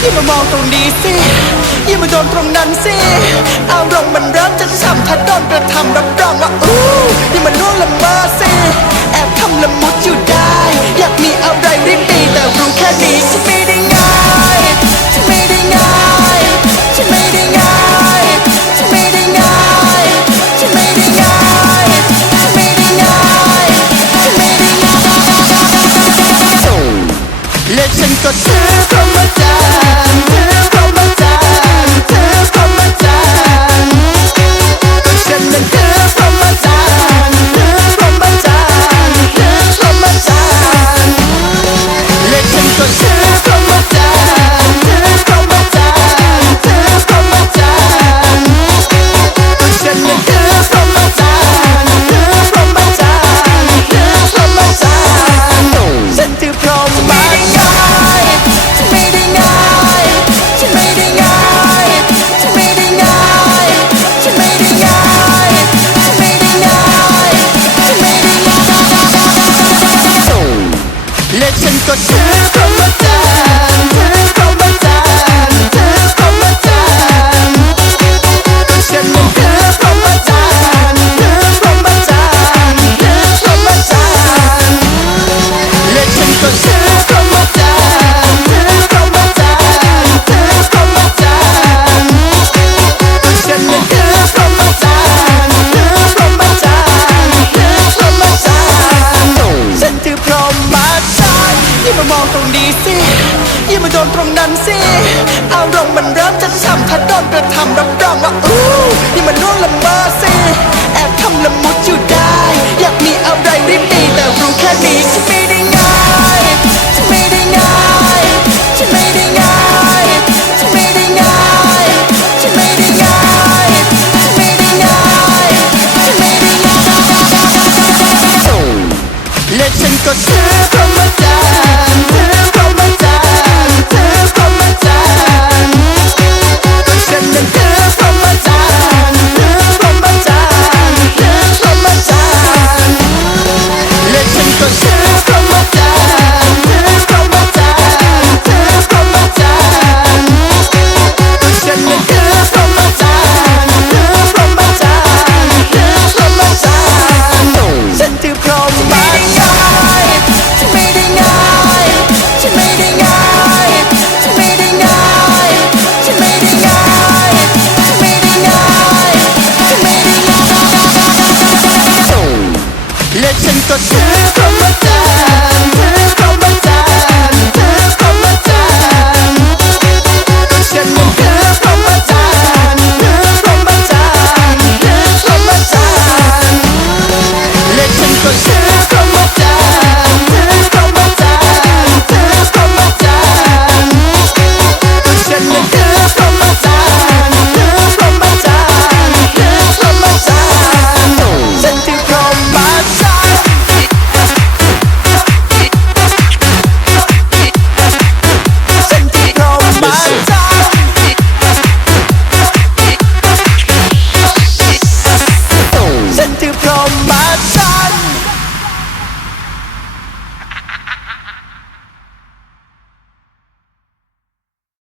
อย่ามามองตรงนี้สิอย่ามาโดนตรงนั้นสิอารมณ์มันเริ่มจะทำทัดโดนกระทำรับรองว่าอู้นี่มาล่วงละเมิ นตรงนั้นสิ อารมณ์มันเริ่มจะช้ำถ้าโดนกระทำรับ และฉันก็ถือพรหมจัร์ถือพรหมจัร์ถือพรหมจันทร์ฉันนั้นอพรหมจัร์ถือพรหมจัร์ถือพรหมจัร์ก็ถือ